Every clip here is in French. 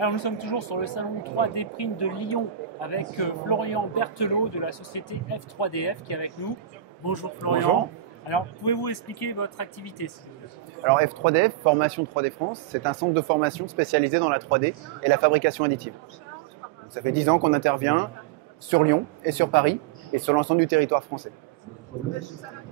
Alors nous sommes toujours sur le salon 3D Print de Lyon avec Florian Berthelot de la société F3DF qui est avec nous. Bonjour Florian. Bonjour. Alors pouvez-vous expliquer votre activité s'il vous plaît? Alors F3DF, Formation 3D France, c'est un centre de formation spécialisé dans la 3D et la fabrication additive. Ça fait 10 ans qu'on intervient sur Lyon et sur Paris et sur l'ensemble du territoire français.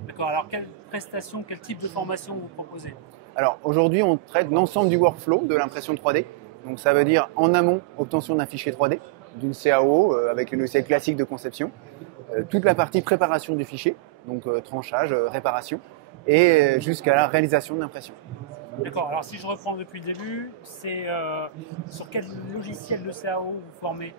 D'accord, alors quelle prestation, quel type de formation vous proposez? Alors aujourd'hui, on traite l'ensemble du workflow de l'impression 3D. Donc ça veut dire en amont, obtention d'un fichier 3D, d'une CAO avec le logiciel classique de conception, toute la partie préparation du fichier, donc tranchage, réparation, et jusqu'à la réalisation de l'impression. D'accord, alors si je reprends depuis le début, c'est sur quel logiciel de CAO vous formez?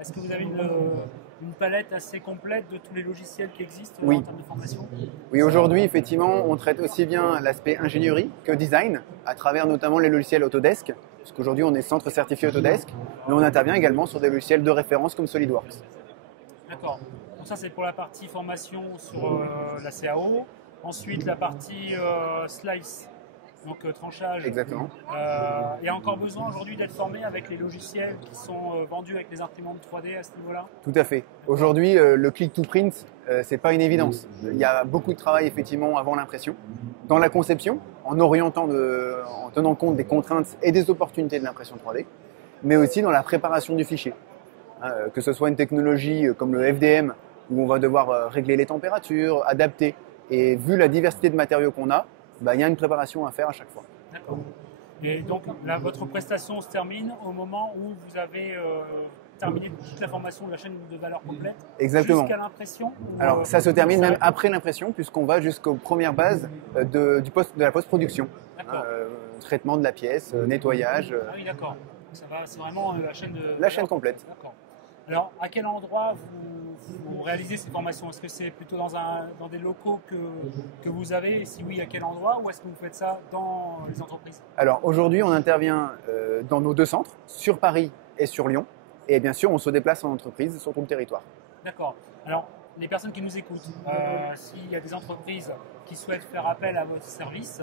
Est-ce que vous avez une palette assez complète de tous les logiciels qui existent Oui. en termes de formation? Oui, aujourd'hui, effectivement, on traite aussi bien l'aspect ingénierie que design, à travers notamment les logiciels Autodesk, puisqu'aujourd'hui on est centre certifié Autodesk, mais on intervient également sur des logiciels de référence comme SolidWorks. D'accord, donc ça c'est pour la partie formation sur la CAO. Ensuite la partie slice, donc tranchage. Exactement. Il y a encore besoin aujourd'hui d'être formé avec les logiciels qui sont vendus avec les imprimantes 3D à ce niveau-là? Tout à fait. Aujourd'hui, le click to print, c'est pas une évidence. Il y a beaucoup de travail effectivement avant l'impression, dans la conception, en orientant, en tenant compte des contraintes et des opportunités de l'impression 3D, mais aussi dans la préparation du fichier. Que ce soit une technologie comme le FDM, où on va devoir régler les températures, adapter, et vu la diversité de matériaux qu'on a, il y a une préparation à faire à chaque fois. D'accord. Et donc là, votre prestation se termine au moment où vous avez terminé toute la formation de la chaîne de valeur complète. Exactement. Jusqu'à l'impression? Alors ça se termine même après l'impression, puisqu'on va jusqu'aux premières bases de la post-production. Traitement de la pièce, nettoyage. Ah oui, d'accord. Ça va, c'est vraiment la chaîne de La chaîne complète. D'accord. Alors, à quel endroit vous réalisez ces formations? Est-ce que c'est plutôt dans des locaux que vous avez? Et si oui, à quel endroit? Ou est-ce que vous faites ça dans les entreprises? Alors aujourd'hui, on intervient dans nos deux centres, sur Paris et sur Lyon. Et bien sûr, on se déplace en entreprise sur tout le territoire. D'accord. Alors, les personnes qui nous écoutent, s'il y a des entreprises qui souhaitent faire appel à votre service,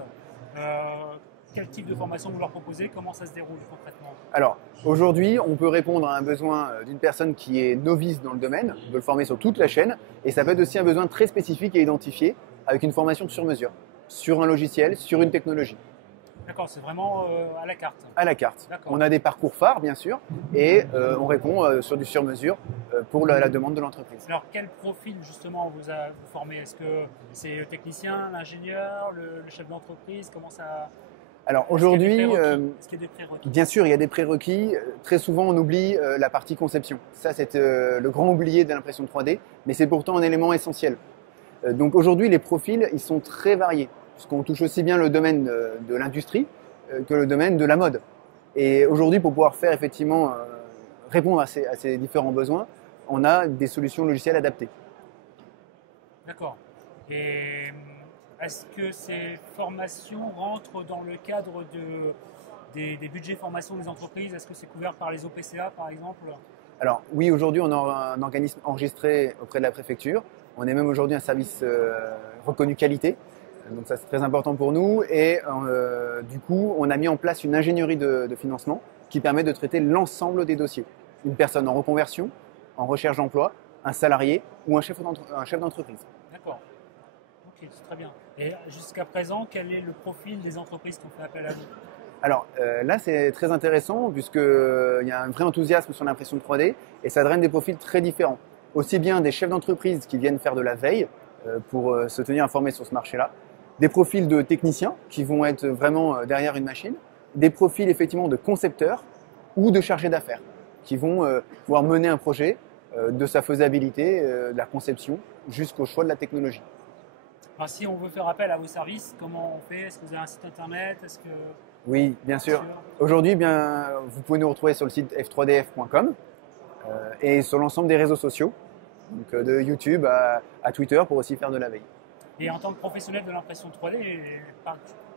quel type de formation vous leur proposez? Comment ça se déroule concrètement? Alors, aujourd'hui, on peut répondre à un besoin d'une personne qui est novice dans le domaine, de le former sur toute la chaîne, et ça peut être aussi un besoin très spécifique et identifié, avec une formation sur mesure, sur un logiciel, sur une technologie. D'accord, c'est vraiment à la carte. À la carte. D'accord. On a des parcours phares, bien sûr, et on répond sur du sur-mesure pour la demande de l'entreprise. Alors, quel profil justement vous formez? Est-ce que c'est le technicien, l'ingénieur, le chef d'entreprise? Comment ça... Alors aujourd'hui, est-ce qu'il y a des prérequis? bien sûr, il y a des prérequis. Très souvent, on oublie la partie conception. Ça, c'est le grand oublié de l'impression 3D, mais c'est pourtant un élément essentiel. Donc aujourd'hui, les profils, ils sont très variés, puisqu'on touche aussi bien le domaine de l'industrie que le domaine de la mode. Et aujourd'hui, pour pouvoir faire effectivement répondre à ces différents besoins, on a des solutions logicielles adaptées. D'accord. Et est-ce que ces formations rentrent dans le cadre des budgets formation des entreprises? Est-ce que c'est couvert par les OPCA, par exemple? Alors oui, aujourd'hui, on a un organisme enregistré auprès de la préfecture. On est même aujourd'hui un service reconnu qualité. Donc ça, c'est très important pour nous. Et du coup, on a mis en place une ingénierie de financement qui permet de traiter l'ensemble des dossiers. Une personne en reconversion, en recherche d'emploi, un salarié ou un chef d'entreprise. D'accord. Ok, c'est très bien. Et jusqu'à présent, quel est le profil des entreprises qui ont fait appel à vous? Alors là, c'est très intéressant puisqu'il y a un vrai enthousiasme sur l'impression 3D et ça draine des profils très différents. Aussi bien des chefs d'entreprise qui viennent faire de la veille pour se tenir informés sur ce marché-là, des profils de techniciens qui vont être vraiment derrière une machine, des profils effectivement de concepteurs ou de chargés d'affaires qui vont pouvoir mener un projet de sa faisabilité, de la conception jusqu'au choix de la technologie. Alors, si on veut faire appel à vos services, comment on fait? Est-ce que vous avez un site internet? Est-ce que... Oui, bien sûr. Aujourd'hui, vous pouvez nous retrouver sur le site f3df.com et sur l'ensemble des réseaux sociaux, donc de YouTube à Twitter pour aussi faire de la veille. Et en tant que professionnel de l'impression 3D,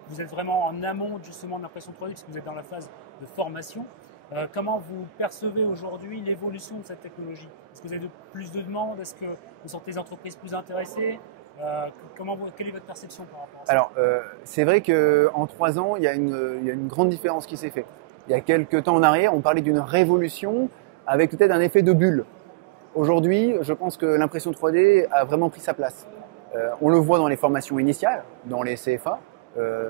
vous êtes vraiment en amont justement de l'impression 3D puisque vous êtes dans la phase de formation. Comment vous percevez aujourd'hui l'évolution de cette technologie? Est-ce que vous avez plus de demandes? Est-ce que vous sentez des entreprises plus intéressées? Quelle est votre perception par rapport à ça? Alors, c'est vrai qu'en 3 ans, il y a une grande différence qui s'est faite. Il y a quelques temps en arrière, on parlait d'une révolution avec peut-être un effet de bulle. Aujourd'hui, je pense que l'impression 3D a vraiment pris sa place. On le voit dans les formations initiales, dans les CFA,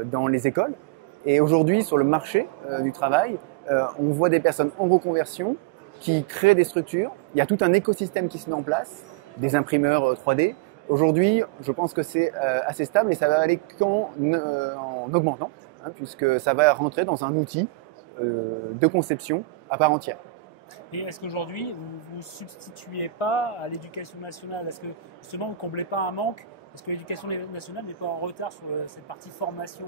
dans les écoles. Et aujourd'hui, sur le marché du travail, on voit des personnes en reconversion qui créent des structures. Il y a tout un écosystème qui se met en place, des imprimeurs 3D. Aujourd'hui, je pense que c'est assez stable et ça va aller qu'en augmentant, hein, puisque ça va rentrer dans un outil de conception à part entière. Et est-ce qu'aujourd'hui, vous ne vous substituez pas à l'éducation nationale? Est-ce que justement, vous ne comblez pas un manque? Est-ce que l'éducation nationale n'est pas en retard sur cette partie formation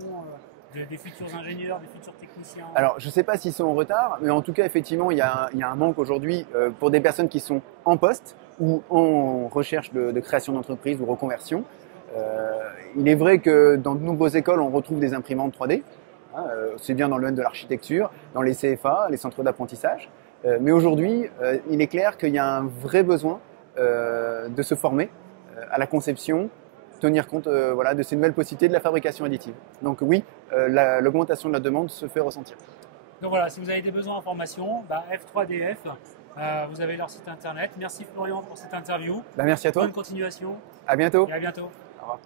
des futurs ingénieurs, des futurs techniciens? Alors, je ne sais pas s'ils sont en retard, mais en tout cas, effectivement, il y a un manque aujourd'hui pour des personnes qui sont en poste ou en recherche de création d'entreprise ou reconversion. Il est vrai que dans de nombreuses écoles, on retrouve des imprimantes 3D, hein, c'est bien dans le domaine de l'architecture, dans les CFA, les centres d'apprentissage. Mais aujourd'hui, il est clair qu'il y a un vrai besoin de se former à la conception, tenir compte voilà, de ces nouvelles possibilités de la fabrication additive. Donc oui, l'augmentation de la demande se fait ressentir. Donc voilà, si vous avez des besoins en formation, F3DF, vous avez leur site internet. Merci Florian pour cette interview. Merci à toi. Bonne continuation. À bientôt. Et à bientôt. Au revoir.